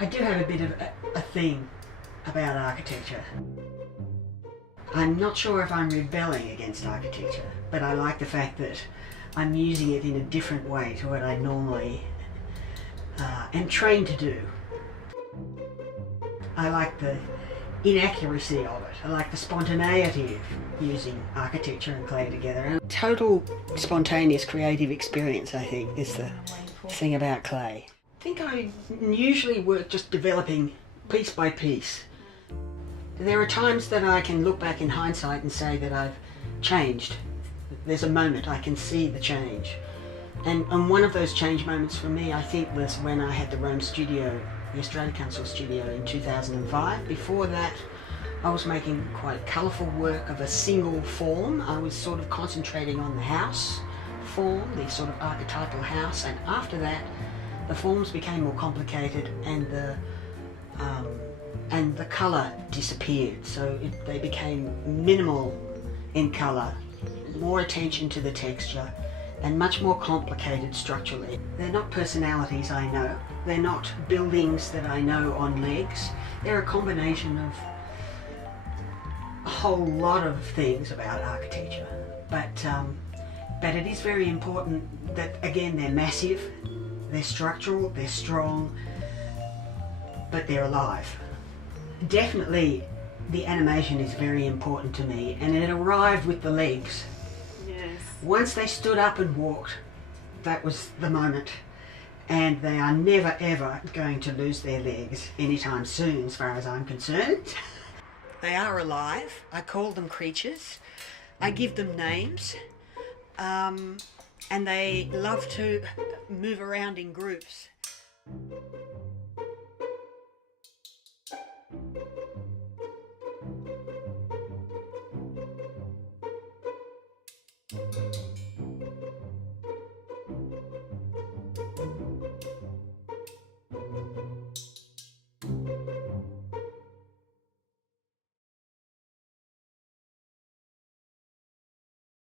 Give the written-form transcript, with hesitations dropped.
I do have a bit of a thing about architecture. I'm not sure if I'm rebelling against architecture, but I like the fact that I'm using it in a different way to what I normally am trained to do. I like the inaccuracy of it. I like the spontaneity of using architecture and clay together. And total spontaneous creative experience, I think, is the thing about clay. I think I usually work just developing piece by piece. There are times that I can look back in hindsight and say that I've changed. There's a moment I can see the change. And one of those change moments for me, I think, was when I had the Rome studio, the Australia Council studio, in 2005. Before that, I was making quite colourful work of a single form. I was sort of concentrating on the house form, the sort of archetypal house, and after that, the forms became more complicated and the colour disappeared. So they became minimal in colour, more attention to the texture, and much more complicated structurally. They're not personalities I know. They're not buildings that I know on legs. They're a combination of a whole lot of things about architecture. But it is very important that, again, they're massive, they're structural, they're strong, but they're alive. Definitely the animation is very important to me, and it arrived with the legs. Yes. Once they stood up and walked, that was the moment. And they are never ever going to lose their legs anytime soon, as far as I'm concerned. They are alive. I call them creatures. I give them names. And they love to move around in groups.